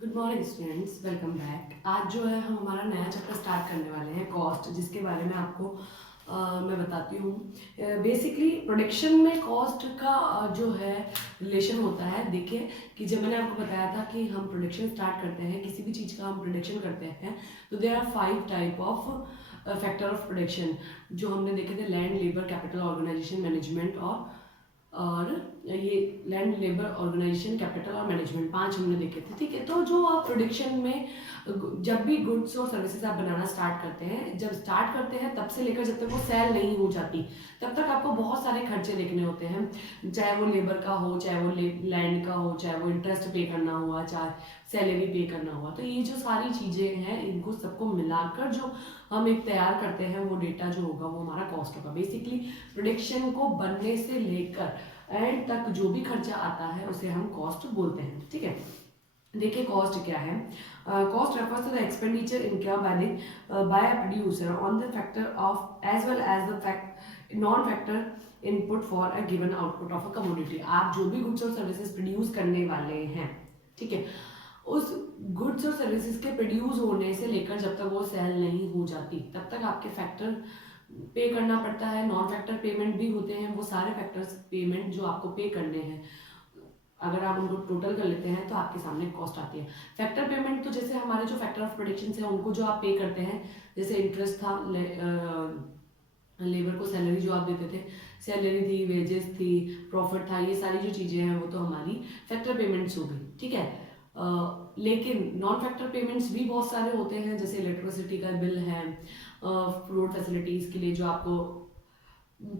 Good morning students, welcome back. आज जो है हम हमारा नया चैप्टर स्टार्ट करने वाले हैं कॉस्ट, जिसके बारे में आपको मैं बताती हूँ। बेसिकली प्रोडक्शन में कॉस्ट का जो है रिलेशन होता है। देखिए कि जब मैंने आपको बताया था कि हम प्रोडक्शन स्टार्ट करते हैं, किसी भी चीज़ का हम प्रोडक्शन करते हैं, तो there are 5 type of factor of production जो हमने देखे थे: land, labour, capital, organisation, management और ये लैंड, लेबर, ऑर्गेनाइजेशन, कैपिटल और मैनेजमेंट, 5 हमने देखे थे। ठीक है, तो जो आप प्रोडक्शन में जब भी गुड्स और सर्विसेज आप बनाना स्टार्ट करते हैं, जब स्टार्ट करते हैं तब से लेकर जब तक वो सेल नहीं हो जाती, तब तक आपको बहुत सारे खर्चे देखने होते हैं। चाहे वो लेबर का हो, चाहे वो लैंड का हो, चाहे वो इंटरेस्ट पे करना हुआ, चाहे सैलरी पे करना हुआ। तो ये जो सारी चीज़ें हैं, इनको सबको मिलाकर जो हम एक तैयार करते हैं, वो डेटा जो होगा वो हमारा कॉस्ट होगा। बेसिकली प्रोडक्शन को बनने से लेकर एंड तक जो भी खर्चा आता है उसे हम कॉस्ट बोलते हैं। ठीक है, देखिए कॉस्ट क्या है। Cost refers to the expenditure incurred by a producer on the factor of as well as the non factor input for a given output of a commodity. आप जो भी गुड्स और सर्विसेज प्रोड्यूस करने वाले हैं, ठीक है, उस गुड्स और सर्विसेज के प्रोड्यूस होने से लेकर जब तक वो सेल नहीं हो जाती, तब तक आपके फैक्टर पे करना पड़ता है। नॉन फैक्टर पेमेंट भी होते हैं, वो सारे फैक्टर्स पेमेंट जो आपको पे करने हैं, अगर आप उनको टोटल कर लेते हैं तो आपके सामने कॉस्ट आती है। फैक्टर पेमेंट तो जैसे हमारे जो फैक्टर ऑफ प्रोडक्शन है उनको जो आप पे करते हैं, जैसे इंटरेस्ट था, लेबर को सैलरी जो आप देते थे, सैलरी थी, वेजेस थी, प्रॉफिट था, ये सारी जो चीज़ें हैं वो तो हमारी फैक्टर पेमेंट्स हो गई। ठीक है, लेकिन नॉन फैक्टर पेमेंट्स भी बहुत सारे होते हैं, जैसे इलेक्ट्रिसिटी का बिल है, रोड फैसिलिटीज़ के लिए जो आपको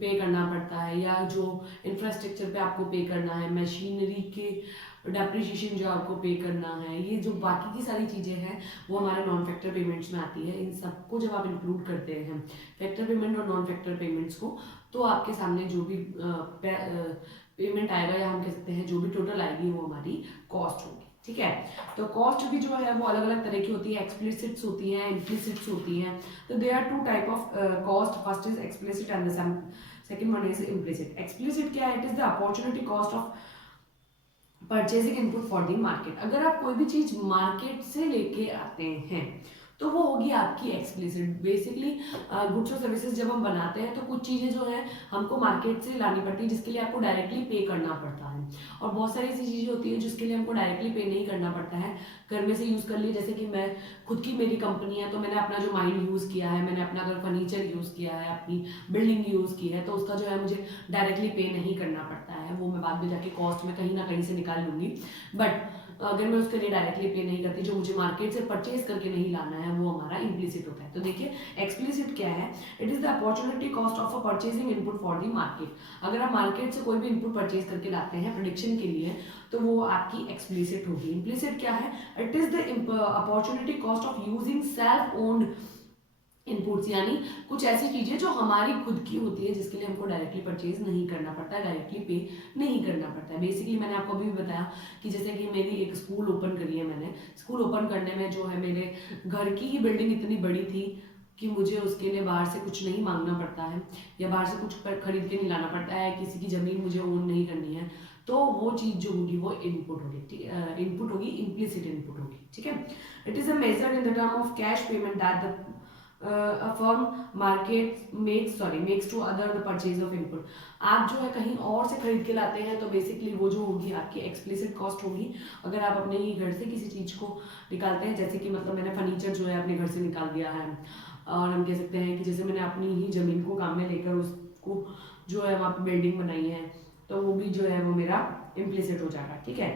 पे करना पड़ता है, या जो इंफ्रास्ट्रक्चर पे आपको पे करना है, मशीनरी के डेप्रिसिएशन जो आपको पे करना है, ये जो बाकी की सारी चीज़ें हैं वो हमारे नॉन फैक्टर पेमेंट्स में आती है। इन सबको जब आप इंक्लूड करते हैं फैक्टर पेमेंट और नॉन फैक्टर पेमेंट्स को, तो आपके सामने जो भी पेमेंट आएगा, या हम कह सकते हैं जो भी टोटल आएगी, वो हमारी कॉस्ट होगी। ठीक है, तो कॉस्ट भी जो है वो अलग अलग तरह की होती है। एक्सप्लिसिट्स होती हैं, इम्प्लिसिट्स होती हैं। तो they are 2 type of cost. First is explicit and the second one is implicit. Explicit क्या है? It is the opportunity cost of purchasing input for the market. अगर आप कोई भी चीज मार्केट से लेके आते हैं तो वो होगी आपकी एक्सप्लिसिट। बेसिकली गुड्स और सर्विसेज जब हम बनाते हैं तो कुछ चीज़ें जो है हमको मार्केट से लानी पड़ती है, जिसके लिए आपको डायरेक्टली पे करना पड़ता है, और बहुत सारी ऐसी चीज़ें होती है जिसके लिए हमको डायरेक्टली पे नहीं करना पड़ता है। घर में से यूज़ कर लिए, जैसे कि मैं खुद की मेरी कंपनी है, तो मैंने अपना जो माइंड यूज़ किया है, मैंने अपना अगर फर्नीचर यूज़ किया है, अपनी बिल्डिंग यूज़ की है, तो उसका जो है मुझे डायरेक्टली पे नहीं करना पड़ता है। वो मैं बाद में जाके कॉस्ट में कहीं ना कहीं से निकाल लूँगी। बट अगर मैं उसके लिए डायरेक्टली पे नहीं करती, जो मुझे मार्केट से परचेज करके नहीं लाना है, वो हमारा इम्प्लिसिट होता है। तो देखिए एक्सप्लिसिट क्या है? It is the opportunity cost of a purchasing input for the market. अगर आप मार्केट से कोई भी इनपुट परचेज करके लाते हैं प्रोडक्शन के लिए, तो वो आपकी एक्सप्लिसिट होगी। इम्प्लिसिट क्या है? It is the opportunity cost of using self owned inputs, यानी कुछ ऐसी चीजें जो हमारी खुद की होती है, जिसके लिए हमको डायरेक्टली परचेज नहीं करना पड़ता है, डायरेक्टली पे नहीं करना पड़ता है। बेसिकली मैंने आपको अभी भी बताया कि जैसे कि मेरी एक स्कूल ओपन करी है मैंने। स्कूल ओपन करने में जो है मेरे घर की ही बिल्डिंग इतनी बड़ी थी कि मुझे उसके लिए बाहर से कुछ नहीं मांगना पड़ता है, या बाहर से कुछ खरीद के नहीं लाना पड़ता है, किसी की जमीन मुझे ओन नहीं करनी है। तो वो चीज जो होगी वो इनपुट होगी। ठीक है, इनपुट होगी, इम्प्लिसिट इनपुट होगी। ठीक है, it is a measured in the term of cash payment that the a firm makes to other the purchase of input। आप जो है कहीं और से खरीद के लाते हैं, तो बेसिकली वो जो होगी आपकी एक्सप्लिसिट कॉस्ट होगी। अगर आप अपने ही घर से किसी चीज को निकालते हैं, जैसे कि मतलब मैंने फर्नीचर जो है अपने घर से निकाल दिया है, और हम कह सकते हैं कि जैसे मैंने अपनी ही जमीन को काम में लेकर उसको जो है वहाँ पे बिल्डिंग बनाई है, तो वो भी जो है वो मेरा इम्प्लिसिट हो जाएगा। ठीक है,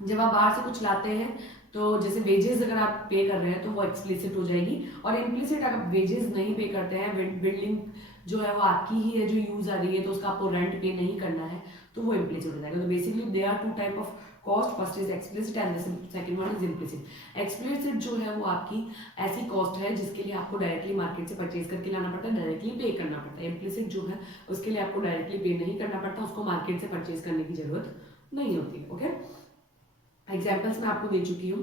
जब आप बाहर से कुछ लाते हैं, तो जैसे वेजेस अगर आप पे कर रहे हैं तो वो एक्सप्लिसिट हो जाएगी। और इम्प्लिसिट अगर वेजेस नहीं पे करते हैं, बिल्डिंग जो है वो आपकी ही है जो यूज आ रही है, तो उसका आपको रेंट पे नहीं करना है, तो वो इम्प्लिसिट हो जाएगा। तो basically they are 2 type of cost. First is explicit and second one is implicit. Explicit जो है वो आपकी ऐसी कॉस्ट है जिसके लिए आपको डायरेक्टली मार्केट से परचेज करके लाना पड़ता है, डायरेक्टली पे करना पड़ता है। इम्प्लिसिट जो है उसके लिए आपको डायरेक्टली पे नहीं करना पड़ता, उसको मार्केट से परचेज करने की जरूरत नहीं होती। ओके, एग्जाम्पल्स मैं आपको दे चुकी हूँ।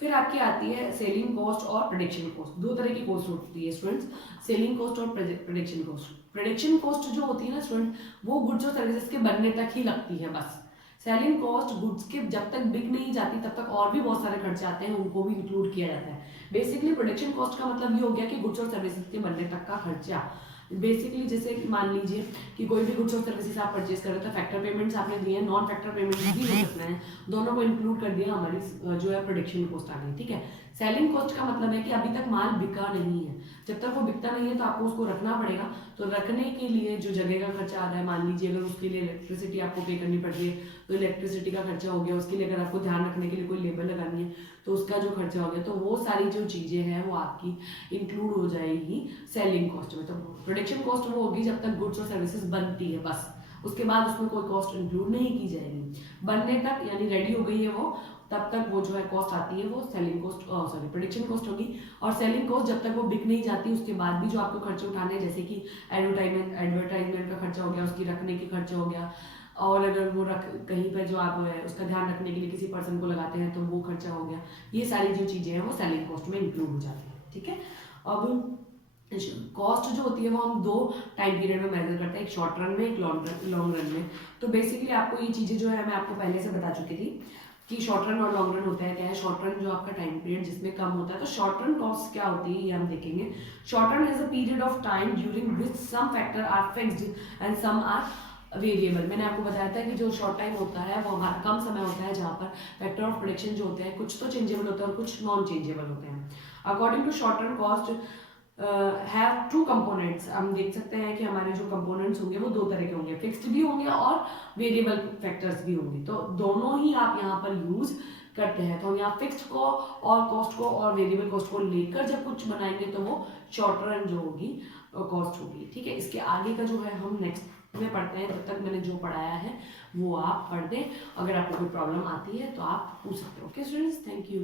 फिर आपकी आती है सेलिंग कॉस्ट और प्रोडक्शन कॉस्ट। 2 तरह की कॉस्ट होती है स्टूडेंट्स, सेलिंग कॉस्ट और प्रोडक्शन कॉस्ट। प्रोडक्शन कॉस्ट जो होती है ना स्टूडेंट, वो गुड्स और सर्विसेज के बनने तक ही लगती है बस। सेलिंग कॉस्ट गुड्स के जब तक बिक नहीं जाती तब तक और भी बहुत सारे खर्चे आते हैं, उनको भी इंक्लूड किया जाता है। बेसिकली प्रोडक्शन कॉस्ट का मतलब ये हो गया कि गुड्स और सर्विसेज के बनने तक का खर्चा। बेसिकली जैसे मान लीजिए कि कोई भी गुड्स और सर्विसेज आप परचेज कर रहे हो तो फैक्टर पेमेंट्स आपने दिए, नॉन फैक्टर पेमेंट्स भी हो सकते हैं, दोनों को इंक्लूड कर दिया हमारी जो है प्रोडक्शन कॉस्ट आ गई। ठीक है, सेलिंग कॉस्ट का मतलब है कि अभी तक माल बिका नहीं है, जब तक वो बिकता नहीं है तो आपको उसको रखना पड़ेगा। तो रखने के लिए जो जगह का खर्चा आ रहा है, मान लीजिए अगर उसके लिए इलेक्ट्रिसिटी आपको पे करनी पड़ रही है तो इलेक्ट्रिसिटी का खर्चा हो गया, उसके लिए अगर आपको ध्यान रखने के लिए कोई लेबर लगानी है तो उसका जो खर्चा हो गया, तो वो सारी जो चीज़ें हैं वो आपकी इंक्लूड हो जाएगी सेलिंग कॉस्ट में। तो प्रोडक्शन कॉस्ट वो होगी जब तक गुड्स और सर्विसेज बनती है बस, उसके बाद उसमें कोई कॉस्ट इंक्लूड नहीं की जाएगी। बनने तक यानी रेडी हो गई है वो, तब तक वो जो है कॉस्ट आती है वो selling cost sorry production cost होगी। और सेलिंग कॉस्ट जब तक वो बिक नहीं जाती उसके बाद भी जो आपको खर्चे उठाने हैं, जैसे कि एडवर्टाइजमेंट का खर्चा हो गया, उसकी रखने के खर्चा हो गया, और अगर वो रख कहीं पर जो आप उसका ध्यान रखने के लिए किसी पर्सन को लगाते हैं तो वो खर्चा हो गया। ये सारी जो चीज़ें हैं वो सेलिंग कॉस्ट में इंक्लूड हो जाती है। ठीक है, अब कॉस्ट जो होती है वो हम 2 टाइम पीरियड में मेजर करते हैं, एक शॉर्ट रन में, एक लॉन्ग रन में। तो बेसिकली आपको ये चीज़ें जो है मैं आपको पहले से बता चुकी थी कि शॉर्ट रन और लॉन्ग रन होता है क्या है। शॉर्ट रन जो आपका टाइम पीरियड जिसमें कम होता है, तो शॉर्ट रन कॉस्ट क्या होती है ये हम देखेंगे। Short run is a period of time during which some factor are fixed and some are variable. मैंने आपको बताया था कि जो शॉर्ट टाइम होता है वो हमारा कम समय होता है जहाँ पर फैक्टर ऑफ प्रोडक्शन जो होते हैं कुछ तो चेंजेबल होते हैं और कुछ नॉन चेंजेबल होते हैं। According to short run cost have 2 components. हम देख सकते हैं कि हमारे जो कंपोनेंट्स होंगे वो 2 तरह के होंगे, फिक्स्ड भी होंगे और वेरिएबल फैक्टर्स भी होंगे। तो दोनों ही आप यहाँ पर यूज करते हैं। तो हम यहाँ फिक्स्ड को और कॉस्ट को और वेरिएबल कॉस्ट को लेकर जब कुछ बनाएंगे तो वो शॉर्ट रन जो होगी कॉस्ट होगी। ठीक है, इसके आगे का जो है हम नेक्स्ट में पढ़ते हैं। तब तक मैंने जो पढ़ाया है वो आप पढ़ दें, अगर आपको कोई प्रॉब्लम आती है तो आप पूछ सकते हो। Okay students, thank you.